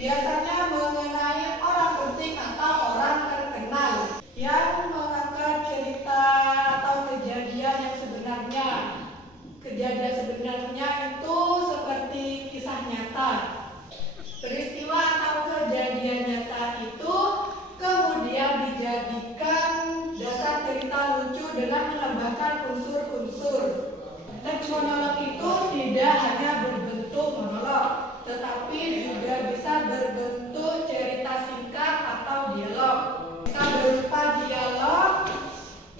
biasanya mengenai orang penting atau orang terkenal yang mengangkat cerita atau kejadian yang sebenarnya. Kejadian sebenarnya itu seperti kisah nyata. Peristiwa atau kejadian nyata itu kemudian dijadikan dasar cerita lucu dengan menambahkan unsur-unsur. Teks monolog itu tidak hanya berbentuk monolog, tetapi juga bisa berbentuk cerita singkat atau dialog. Bisa berupa dialog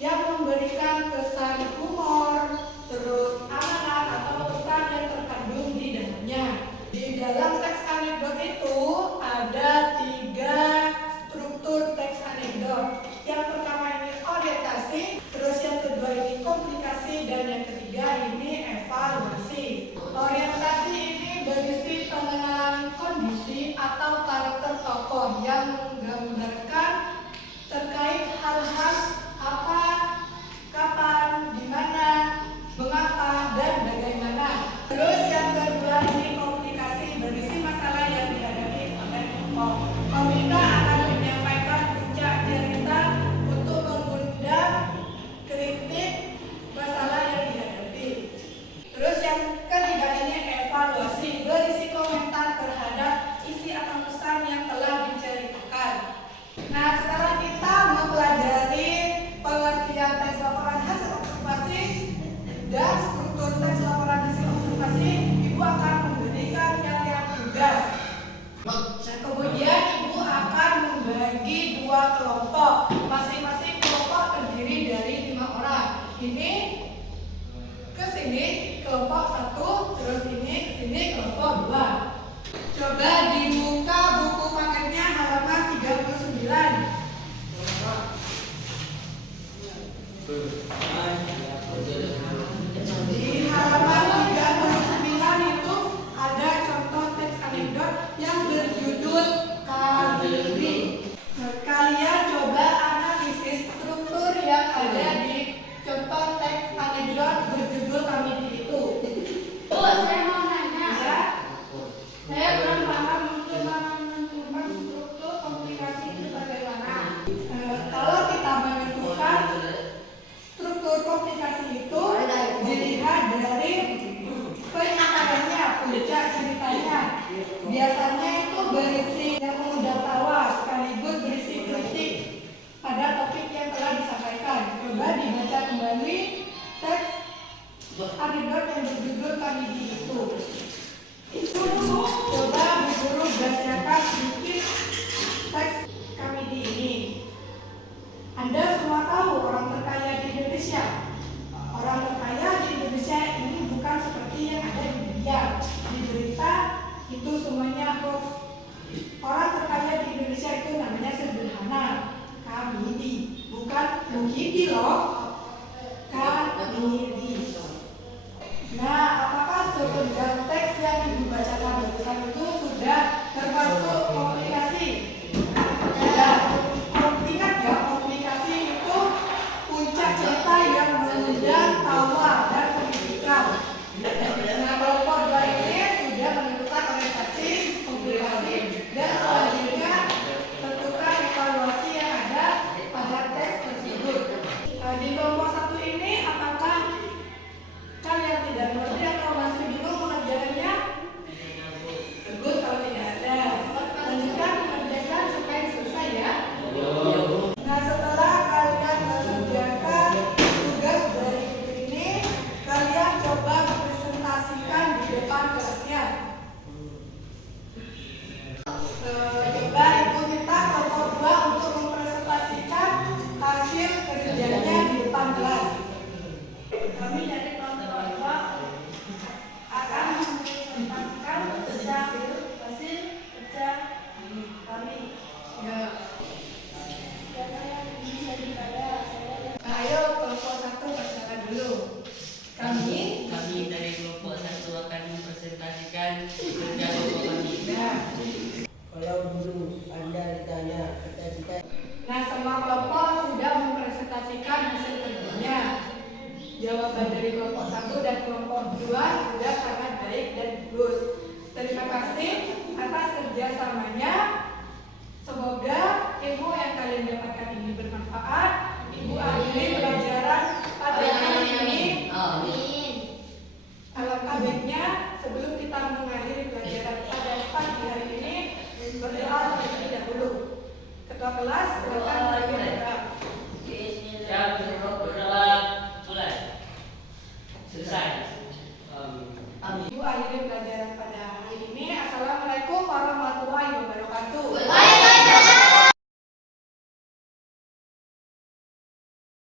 yang memberikan kesan humor, terus amanat atau pesan yang terkandung di dalamnya. Di dalam teks anekdot itu ada 3 struktur teks anekdot. Yang pertama ini orientasi, terus yang kedua ini komplikasi, dan yang ketiga ini evaluasi. Orientasi ini berisi pengenalan kondisi atau karakter tokoh yang menggambarkan terkait hal-hal apa, kapan, di mana, mengapa, dan bagaimana. Terus yang kedua ini komunikasi, berisi masalah yang dihadapi oleh tokoh. Komika akan menyampaikan puncak cerita untuk mengundang kritik masalah yang dihadapi. Terus yang ketiga ini evaluasi, berisi komentar terhadap isi atau pesan yang telah diceritakan. Nah, sekarang kita mempelajari pengertian teks laporan hasil observasi dan struktur teks laporan hasil observasi. Ibu akan memberikan yang tugas. Dan kemudian ibu akan membagi 2 kelompok. Masing-masing kelompok terdiri dari 5 orang. Ini ke sini kelompok 1, terus ini ke sini kelompok 2. Coba dibuka buku paketnya halaman 39. Di halaman 39 itu ada contoh teks anekdot yang berjudul Kamili. Kalian coba analisis struktur yang ada di contoh teks anekdot berjudul Kamili itu. Saya mau nanya. Ya. Saya belum paham menentukan struktur komplikasi itu bagaimana. Kalau kita menentukan struktur komplikasi itu dilihat dari penyakarannya, puncak ceritanya. Biasanya itu berisi yang mengundang tawa sekaligus berisi kritik pada topik yang telah disampaikan. Coba dibaca kembali teks anekdot yang berjudul Kamili itu. Coba Bu Guru bacakan sedikit teks Kamili ini. Anda semua tahu orang terkaya di Indonesia. Orang terkaya di Indonesia ini bukan seperti yang ada di media, di berita itu semuanya hoax. Orang terkaya di Indonesia itu namanya sederhana, Kamili, bukan Muhyiddin loh. Kamili. Nah, apakah sepenggal teks yang ibu bacakan barusan itu sudah termasuk komplikasi? Ya, ingat ya, komplikasi itu puncak cerita yang mengundang tawa dan kritikan. Nah, kelompok 2 ini sudah menentukan orientasi, komplikasi, dan selanjutnya tentukan evaluasi yang ada pada teks tersebut. Di kelompok 1 ini apakah kalian tidak mengerti atau masih bingung mengerjakannya? Bagus kalau tidak ada. Lanjutkan mengerjakan supaya selesai ya. Nah, setelah kalian mengerjakan tugas dari buku ini, kalian coba presentasikan di depan kelasnya. Coba ibu minta kelompok 2 untuk mempresentasikan hasil kerjanya di depan kelas. Kami dari kelompok 2 akan mempresentasikan hasil kerja kami. Ya. Siapa yang bisa dibayar? Ayo kelompok 1 bersalah dulu. Kami dari kelompok 1 akan mempresentasikan kerja kelompok kami. Nah, Kalau dulu Anda ditanya, kita nah semua kelompok sudah mempresentasikan hasil kerjanya. Jawaban dari kelompok 1 dan kelompok 2 sudah sangat baik dan bagus. Terima kasih atas kerjasamanya. Alangkah baiknya sebelum kita mengakhiri pelajaran pada pagi hari ini berdoa terlebih dahulu. Ketua kelas silakan berdoa. Siap, berdoa, mulai. Selesai.